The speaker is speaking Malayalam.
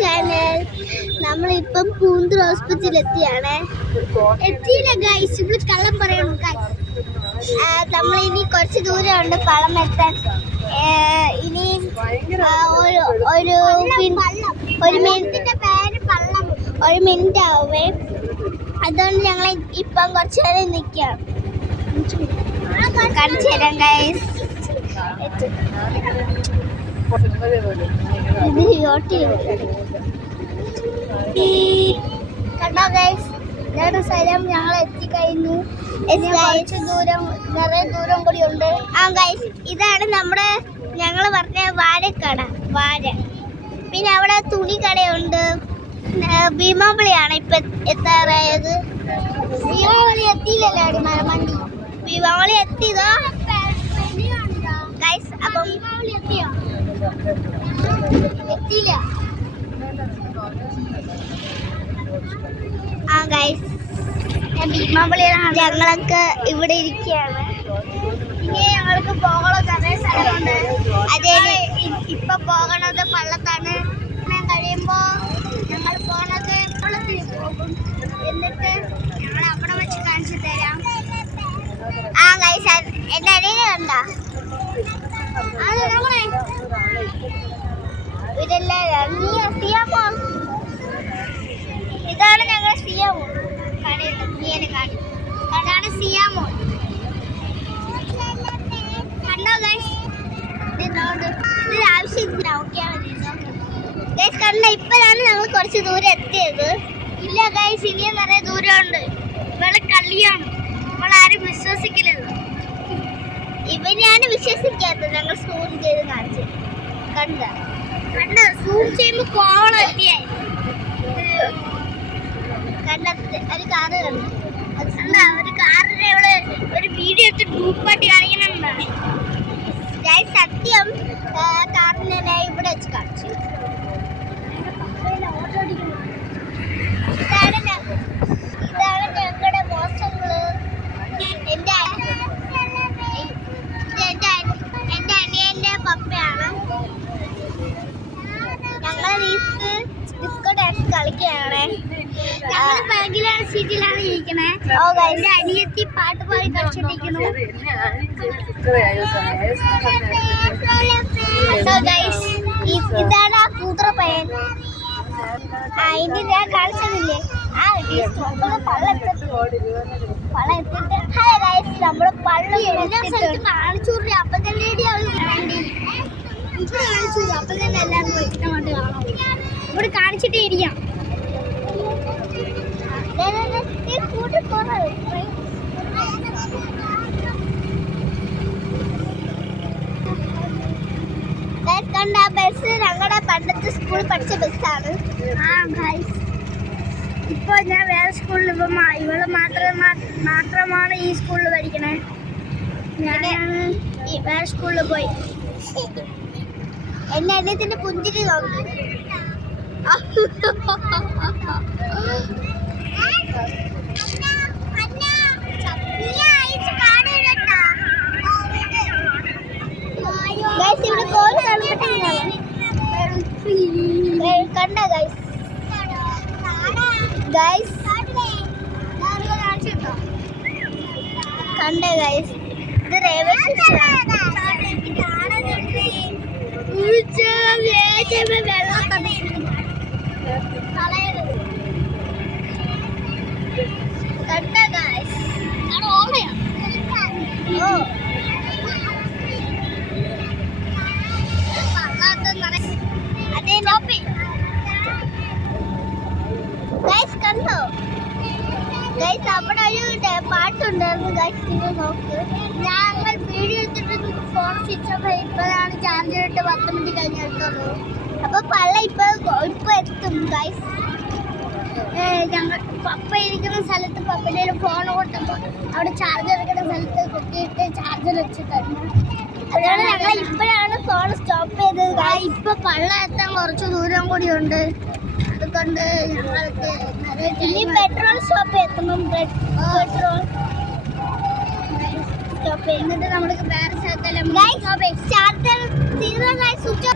ചാനൽ. നമ്മളിപ്പം പൂന്തൂർ ഹോസ്പിറ്റലിൽ എത്തിയില്ല ഗൈസ്. ഇവിടെ കള്ളം പറയണം ഗൈസ്. നമ്മളിനി കുറച്ച് ദൂരമുണ്ട് പള്ളം എത്താൻ. ഇനി ഒരു മിനിറ്റ് ആവേ. അതുകൊണ്ട് ഞങ്ങൾ ഇപ്പം കുറച്ച് നേരം നിൽക്കാം. കാണിച്ചു തരാം ഗൈസ്. കണ്ടോ ഗൈസ്, ഇതാണ് സ്ഥലം. ഞങ്ങൾ എത്തിക്കഴിഞ്ഞു. നിറയെ ദൂരം കൂടി ഉണ്ട്. ഗൈസ്, ഇതാണ് നമ്മുടെ ഞങ്ങൾ പറഞ്ഞ വാരക്കട. പിന്നെ അവിടെ തുണി കടയുണ്ട്. ഭീമാവളിയാണ് ഇപ്പൊ എത്താറായത്. ഭീമാവളി എത്തിയില്ലല്ലോ അടിമണ്ടി. ഭീമാവളി എത്തിയതോ ഗൈസ്? അപ്പം എത്തിയില്ല. ഗൈസ്, ഭീമാവളിയിലാണ്. ഞങ്ങളൊക്കെ ഇവിടെ ഇരിക്കുകയാണ്. ഇനി ഞങ്ങൾക്ക് പോകണോ കുറേ സ്ഥലമുണ്ട്. അതേ ഇപ്പൊ പോകണത് പള്ളത്താണ്. കഴിയുമ്പോ ഞങ്ങൾ പോണത് പള്ളത്തിൽ പോകും. എന്നിട്ട് ഞങ്ങൾ അവിടെ വെച്ച് കാണിച്ചു തരാം. ഗൈസ്, എന്റെ അടിയെ കണ്ടോ? ഇതാണ് ഞങ്ങൾ സിയാമോൾ. അതാണ് സിയാമോൾ. കണ്ടോ ഗൈസ്? ഇതിന് ആവശ്യമില്ല. ഗൈസ് കണ്ട, ഇപ്പോഴാണ് ഞങ്ങൾ കുറച്ച് ദൂരം എത്തിയത്. ഇല്ല ഗൈസ്, ഇനിയും നിറയെ ദൂരമുണ്ട്. ഇവളെ കളിയാണ്. നമ്മളാരും വിശ്വസിക്കില്ലല്ലോ. ഇവനെയാണ് വിശ്വസിക്കാത്തത്. ഞങ്ങൾ സൂം ചെയ്ത് കാണിച്ചു. കണ്ട സൂം ചെയ്യുമ്പോ കോളം എത്തിയായി. കണ്ട ഒരു കാറ് കണ്ടു. ഒരു കാറിന്റെ ഇവിടെ ഒരു വീഡിയോ എടുത്ത് ഗ്രൂപ്പായിട്ട് കാണിക്കണമെന്നാണ് സത്യം. കാറിനെ ഇവിടെ വെച്ച് കാണിച്ചു. ഇതാണ് ഞങ്ങളുടെ മോശങ്ങള്. എന്റെ അനിയന്റെ പപ്പയാണ്. ഞങ്ങൾ ഡിസ്കോ ഡാൻസ് കളിക്കുകയാണ്. ഞങ്ങൾ ബാഗിലാണ് സീറ്റിലാണ് ഇരിക്കണേ. എന്റെ അനിയത്തി പാട്ട് പാടി കളിച്ചിട്ടിരിക്കുന്നു. ഇതാണ് ആ കൂതറ പയ്യൻ. ഇനി ഞാൻ കാണിച്ചതില്ലേ നമ്മള് പള്ളി കാണിച്ചു. അപ്പൊ തന്നെ അപ്പൊ തന്നെ എല്ലാവരും വ്യക്തമായിട്ട് കാണാം. ഇവിടെ കാണിച്ചിട്ടേ ഇരിക്കാം. കണ്ട ബസ് ഞങ്ങളുടെ പണ്ടത്തെ സ്കൂളിൽ പഠിച്ച ബസ്സാണ്. ഇപ്പൊ ഞാൻ വേറെ സ്കൂളിൽ ഇവള് മാത്രമാണ് ഈ സ്കൂളിൽ പഠിക്കണേ. ഞാനാണ് വേറെ സ്കൂളിൽ പോയി. എന്റെ അനിയത്തിന്റെ പുഞ്ചിരി നോക്കി. ഇവിടെ കോല് കണ്ട ഗൈസ്. കണ്ട ഗൈസ്, ഇത് റെയിൽവേ സ്റ്റേഷൻ. കണ്ട ഗൈസ്, അതേ നോപ്പി ഗൈസ്. കണ്ടോ ഗൈസ്, അവിടെ ഒരു പാട്ടുണ്ടായിരുന്നു ഗൈസ്. നിങ്ങൾ നോക്ക്. ഞങ്ങൾ വീഡിയോ എടുത്തിട്ട് ഫോൺ സ്വിച്ച് ഓഫ് ആയി. ഇപ്പോഴാണ് ചാർജർ ഇട്ട് 10 മിനിറ്റ് കഴിഞ്ഞെടുത്തുള്ളൂ. അപ്പൊ പള്ള ഇപ്പൊ എത്തും ഗൈസ്. ഞങ്ങൾ പപ്പ ഇരിക്കുന്ന സ്ഥലത്ത് പപ്പയുടെ ഫോൺ കൊടുത്തപ്പോൾ അവിടെ ചാർജർ എടുക്കുന്ന സ്ഥലത്ത് കുത്തിയിട്ട് ചാർജർ വെച്ചിട്ടായിരുന്നു. അതാണ് ഞങ്ങൾ ഇപ്പോഴാണ് ഫോൺ സ്റ്റോപ്പ് ചെയ്തത്. ഇപ്പൊ പള്ള എത്താൻ കുറച്ച് ദൂരം കൂടിയുണ്ട്. അതുകൊണ്ട് ഞങ്ങൾക്ക് ഇനി പെട്രോൾ സ്റ്റോപ്പ് എത്തുമ്പം പെട്രോൾ സ്റ്റോപ്പ് എന്നിട്ട് നമ്മൾക്ക് വേറെ സ്ഥലത്തെല്ലാം ചാർജർ സ്വിച്ച്